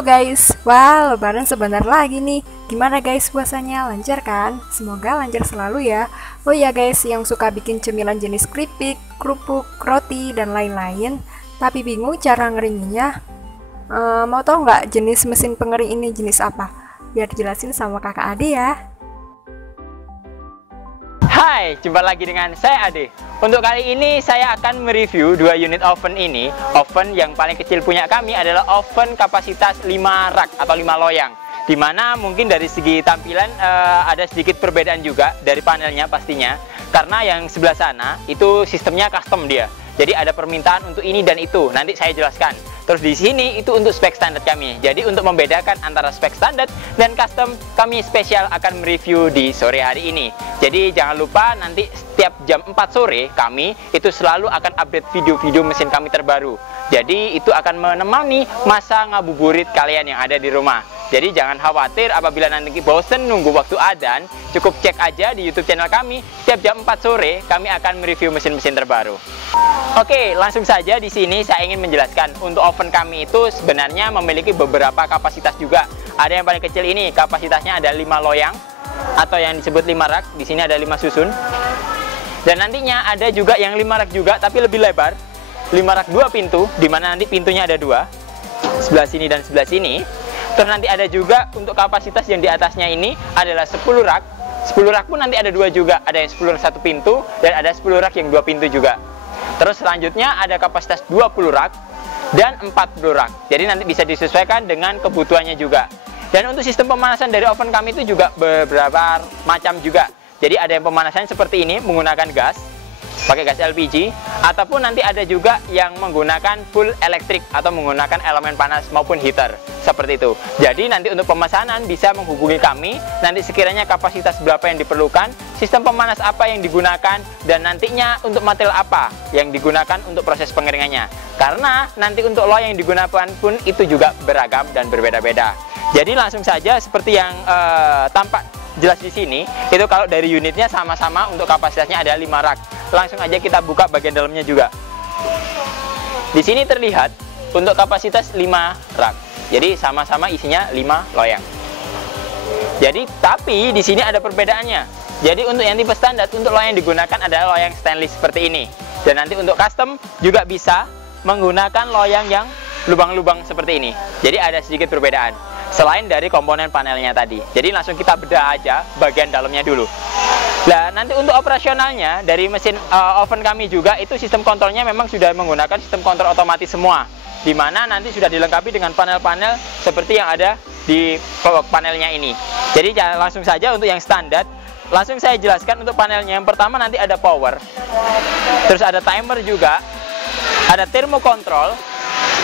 Halo guys, wah lebaran sebentar lagi nih. Gimana guys puasanya, lancar kan? Semoga lancar selalu ya. Oh ya guys, yang suka bikin cemilan jenis keripik, kerupuk, roti, dan lain-lain tapi bingung cara ngeringinnya, mau tau nggak jenis mesin pengering ini jenis apa? Biar dijelasin sama kakak Ade ya. Hai, jumpa lagi dengan saya Ade. Untuk kali ini saya akan mereview dua unit oven ini. Oven yang paling kecil punya kami adalah oven kapasitas 5 rak atau 5 loyang. Dimana mungkin dari segi tampilan ada sedikit perbedaan juga dari panelnya pastinya. Karena yang sebelah sana itu sistemnya custom dia. Jadi ada permintaan untuk ini dan itu, nanti saya jelaskan. Terus di sini itu untuk spek standar kami. Jadi untuk membedakan antara spek standar dan custom, kami spesial akan mereview di sore hari ini. Jadi jangan lupa nanti setiap jam 4 sore kami itu selalu akan update video-video mesin kami terbaru. Jadi itu akan menemani masa ngabuburit kalian yang ada di rumah. Jadi jangan khawatir apabila nanti bosen nunggu waktu adzan, cukup cek aja di YouTube channel kami. Setiap jam 4 sore kami akan mereview mesin-mesin terbaru. Oke, langsung saja di sini saya ingin menjelaskan untuk oven kami itu sebenarnya memiliki beberapa kapasitas juga. Ada yang paling kecil ini, kapasitasnya ada 5 loyang atau yang disebut 5 rak. Di sini ada 5 susun. Dan nantinya ada juga yang 5 rak juga tapi lebih lebar. 5 rak 2 pintu, di mana nanti pintunya ada 2. Sebelah sini dan sebelah sini. Terus nanti ada juga untuk kapasitas yang di atasnya ini adalah 10 rak. 10 rak pun nanti ada 2 juga. Ada yang 10 rak 1 pintu dan ada 10 rak yang 2 pintu juga. Terus selanjutnya ada kapasitas 20 rak dan 40 rak. Jadi nanti bisa disesuaikan dengan kebutuhannya juga. Dan untuk sistem pemanasan dari oven kami itu juga beberapa macam juga. Jadi ada yang pemanasan seperti ini menggunakan gas, pakai gas LPG, ataupun nanti ada juga yang menggunakan full elektrik atau menggunakan elemen panas maupun heater seperti itu. Jadi nanti untuk pemesanan bisa menghubungi kami, nanti sekiranya kapasitas berapa yang diperlukan, sistem pemanas apa yang digunakan, dan nantinya untuk material apa yang digunakan untuk proses pengeringannya. Karena nanti untuk loyang yang digunakan pun itu juga beragam dan berbeda-beda. Jadi langsung saja seperti yang tampak jelas di sini, itu kalau dari unitnya sama-sama untuk kapasitasnya ada 5 rak. Langsung aja kita buka bagian dalamnya juga. Di sini terlihat untuk kapasitas 5 rak. Jadi sama-sama isinya 5 loyang. Jadi tapi di sini ada perbedaannya. Jadi untuk yang tipe standar, untuk loyang yang digunakan adalah loyang stainless seperti ini. Dan nanti untuk custom juga bisa menggunakan loyang yang lubang-lubang seperti ini. Jadi ada sedikit perbedaan selain dari komponen panelnya tadi. Jadi langsung kita bedah aja bagian dalamnya dulu. Nah, nanti untuk operasionalnya dari mesin oven kami juga itu sistem kontrolnya memang sudah menggunakan sistem kontrol otomatis semua, di mana nanti sudah dilengkapi dengan panel-panel seperti yang ada di panelnya ini. Jadi langsung saja untuk yang standar, langsung saya jelaskan untuk panelnya. Yang pertama nanti ada power, terus ada timer juga, ada thermokontrol,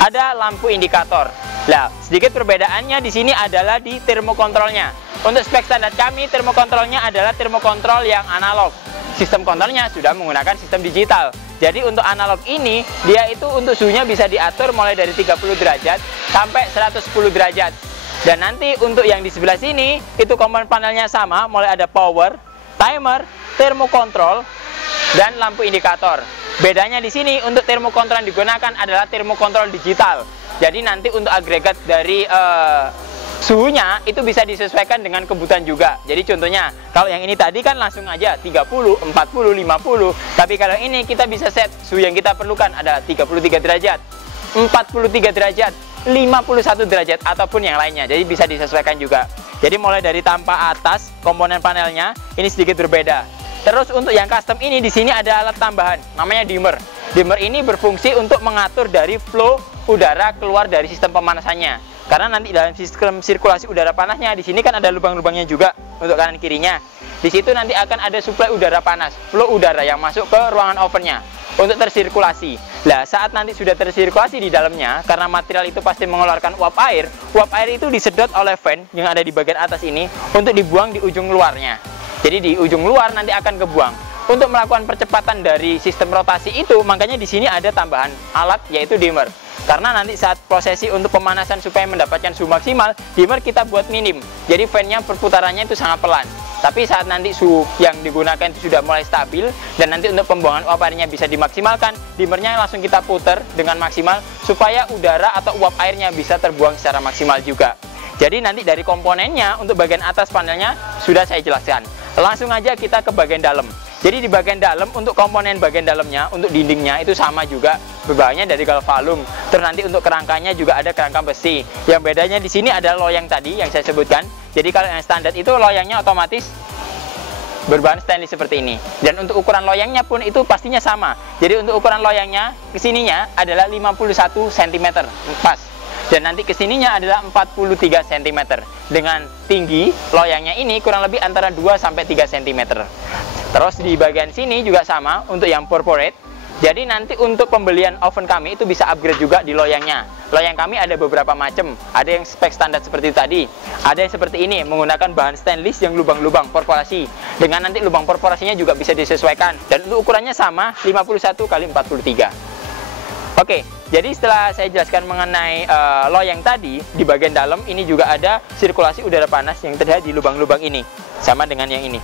ada lampu indikator. Nah, sedikit perbedaannya di sini adalah di thermokontrolnya. Untuk spek standar kami, thermokontrolnya adalah thermokontrol yang analog. Sistem kontrolnya sudah menggunakan sistem digital. Jadi untuk analog ini, dia itu untuk suhunya bisa diatur mulai dari 30 derajat sampai 110 derajat. Dan nanti untuk yang di sebelah sini, itu komponen panelnya sama, mulai ada power, timer, thermokontrol, dan lampu indikator. Bedanya di sini untuk thermokontrol yang digunakan adalah thermokontrol digital. Jadi nanti untuk agregat dari suhunya itu bisa disesuaikan dengan kebutuhan juga. Jadi contohnya, kalau yang ini tadi kan langsung aja 30, 40, 50. Tapi kalau ini kita bisa set suhu yang kita perlukan ada 33 derajat, 43 derajat, 51 derajat, ataupun yang lainnya. Jadi bisa disesuaikan juga. Jadi mulai dari tampak atas komponen panelnya ini sedikit berbeda. Terus untuk yang custom ini di sini ada alat tambahan namanya dimmer. Dimmer ini berfungsi untuk mengatur dari flow udara keluar dari sistem pemanasannya. Karena nanti dalam sistem sirkulasi udara panasnya di sini kan ada lubang-lubangnya juga untuk kanan kirinya. Di situ nanti akan ada suplai udara panas, flow udara yang masuk ke ruangan ovennya untuk tersirkulasi. Nah, saat nanti sudah tersirkulasi di dalamnya, karena material itu pasti mengeluarkan uap air itu disedot oleh fan yang ada di bagian atas ini untuk dibuang di ujung luarnya. Jadi di ujung luar nanti akan kebuang. Untuk melakukan percepatan dari sistem rotasi itu, makanya di sini ada tambahan alat yaitu dimmer. Karena nanti saat prosesi untuk pemanasan supaya mendapatkan suhu maksimal, dimmer kita buat minim. Jadi fan-nya perputarannya itu sangat pelan. Tapi saat nanti suhu yang digunakan itu sudah mulai stabil dan nanti untuk pembuangan uap airnya bisa dimaksimalkan, dimmernya langsung kita putar dengan maksimal supaya udara atau uap airnya bisa terbuang secara maksimal juga. Jadi nanti dari komponennya untuk bagian atas panelnya sudah saya jelaskan. Langsung aja kita ke bagian dalam. Jadi di bagian dalam untuk komponen bagian dalamnya, untuk dindingnya itu sama juga berbahannya dari galvalum. Terus nanti untuk kerangkanya juga ada kerangka besi. Yang bedanya di sini adalah loyang tadi yang saya sebutkan. Jadi kalau yang standar itu loyangnya otomatis berbahan stainless seperti ini. Dan untuk ukuran loyangnya pun itu pastinya sama. Jadi untuk ukuran loyangnya kesininya adalah 51 cm pas. Dan nanti kesininya adalah 43 cm. Dengan tinggi loyangnya ini kurang lebih antara 2-3 cm. Terus di bagian sini juga sama untuk yang corporate. Jadi nanti untuk pembelian oven kami itu bisa upgrade juga di loyangnya. Loyang kami ada beberapa macam. Ada yang spek standar seperti tadi. Ada yang seperti ini menggunakan bahan stainless yang lubang-lubang perforasi. Dengan nanti lubang perforasinya juga bisa disesuaikan. Dan untuk ukurannya sama 51 x 43. Oke, jadi setelah saya jelaskan mengenai loyang tadi, di bagian dalam ini juga ada sirkulasi udara panas yang terlihat di lubang-lubang ini. Sama dengan yang ini.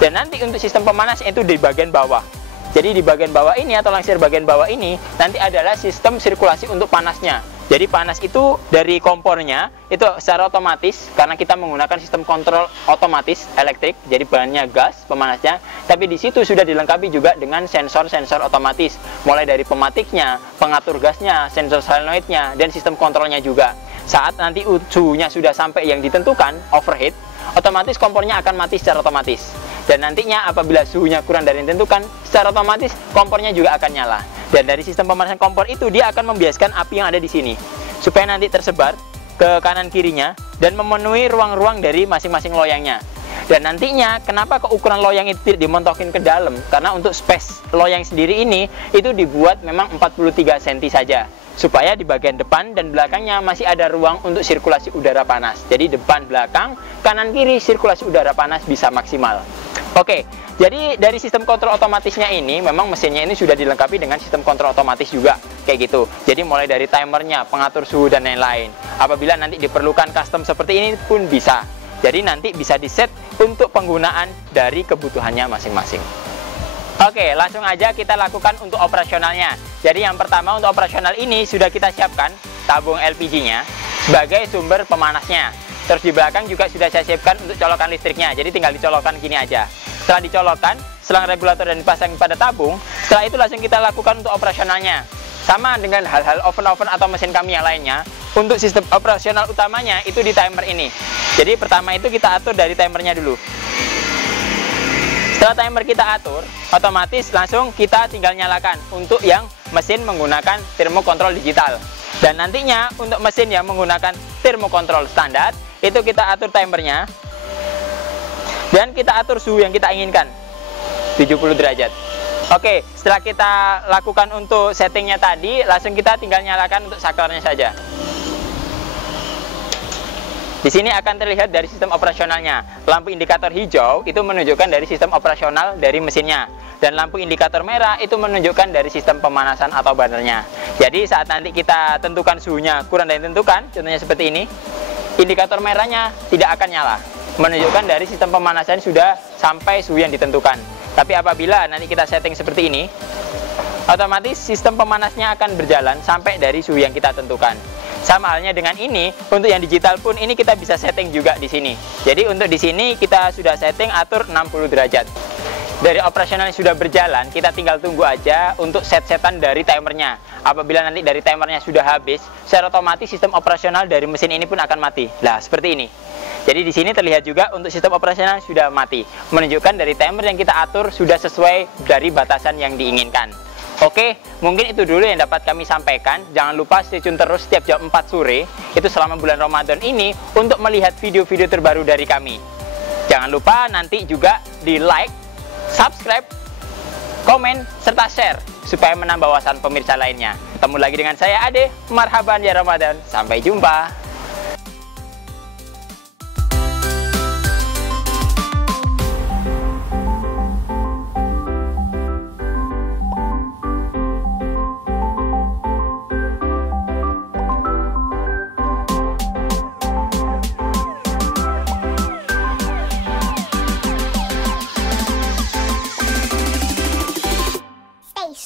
Dan nanti untuk sistem pemanas itu di bagian bawah. Jadi di bagian bawah ini atau langsir bagian bawah ini nanti adalah sistem sirkulasi untuk panasnya. Jadi panas itu dari kompornya itu secara otomatis karena kita menggunakan sistem kontrol otomatis elektrik. Jadi bahannya gas pemanasnya. Tapi di situ sudah dilengkapi juga dengan sensor-sensor otomatis. Mulai dari pematiknya, pengatur gasnya, sensor solenoidnya, dan sistem kontrolnya juga. Saat nanti suhunya sudah sampai yang ditentukan, overheat, otomatis kompornya akan mati secara otomatis. Dan nantinya apabila suhunya kurang dari yang ditentukan, secara otomatis kompornya juga akan nyala. Dan dari sistem pemanasan kompor itu dia akan membiaskan api yang ada di sini supaya nanti tersebar ke kanan kirinya dan memenuhi ruang-ruang dari masing-masing loyangnya. Dan nantinya kenapa keukuran loyang itu tidak dimontokin ke dalam? Karena untuk space loyang sendiri ini itu dibuat memang 43 cm saja. Supaya di bagian depan dan belakangnya masih ada ruang untuk sirkulasi udara panas. Jadi depan, belakang, kanan, kiri sirkulasi udara panas bisa maksimal. Oke, jadi dari sistem kontrol otomatisnya ini memang mesinnya ini sudah dilengkapi dengan sistem kontrol otomatis juga kayak gitu. Jadi mulai dari timernya, pengatur suhu dan lain-lain. Apabila nanti diperlukan custom seperti ini pun bisa. Jadi nanti bisa di-set untuk penggunaan dari kebutuhannya masing-masing. Oke, langsung aja kita lakukan untuk operasionalnya. Jadi yang pertama untuk operasional ini sudah kita siapkan tabung LPG-nya sebagai sumber pemanasnya. Terus di belakang juga sudah saya siapkan untuk colokan listriknya. Jadi tinggal dicolokkan gini aja. Setelah dicolokkan, selang regulator dan dipasang pada tabung, setelah itu langsung kita lakukan untuk operasionalnya. Sama dengan hal-hal oven-oven atau mesin kami yang lainnya, untuk sistem operasional utamanya itu di timer ini. Jadi pertama itu kita atur dari timernya dulu. Setelah timer kita atur, otomatis langsung kita tinggal nyalakan untuk yang mesin menggunakan thermokontrol digital. Dan nantinya untuk mesin yang menggunakan thermokontrol standar, itu kita atur timernya. Dan kita atur suhu yang kita inginkan, 70 derajat. Oke, setelah kita lakukan untuk settingnya tadi, langsung kita tinggal nyalakan untuk saklarnya saja. Di sini akan terlihat dari sistem operasionalnya. Lampu indikator hijau itu menunjukkan dari sistem operasional dari mesinnya. Dan lampu indikator merah itu menunjukkan dari sistem pemanasan atau burnernya. Jadi saat nanti kita tentukan suhunya kurang dari yang ditentukan, contohnya seperti ini, indikator merahnya tidak akan nyala. Menunjukkan dari sistem pemanasan sudah sampai suhu yang ditentukan. Tapi apabila nanti kita setting seperti ini, otomatis sistem pemanasnya akan berjalan sampai dari suhu yang kita tentukan. Sama halnya dengan ini, untuk yang digital pun ini kita bisa setting juga di sini. Jadi untuk di sini kita sudah setting atur 60 derajat. Dari operasional yang sudah berjalan, kita tinggal tunggu aja untuk set-setan dari timernya. Apabila nanti dari timernya sudah habis, secara otomatis sistem operasional dari mesin ini pun akan mati. Nah, seperti ini. Jadi di sini terlihat juga untuk sistem operasional sudah mati. Menunjukkan dari timer yang kita atur sudah sesuai dari batasan yang diinginkan. Oke, mungkin itu dulu yang dapat kami sampaikan. Jangan lupa stay tune terus setiap jam 4 sore, itu selama bulan Ramadan ini, untuk melihat video-video terbaru dari kami. Jangan lupa nanti juga di like, subscribe, komen, serta share, supaya menambah wawasan pemirsa lainnya. Ketemu lagi dengan saya Ade, marhaban ya Ramadan, sampai jumpa.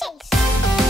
guys.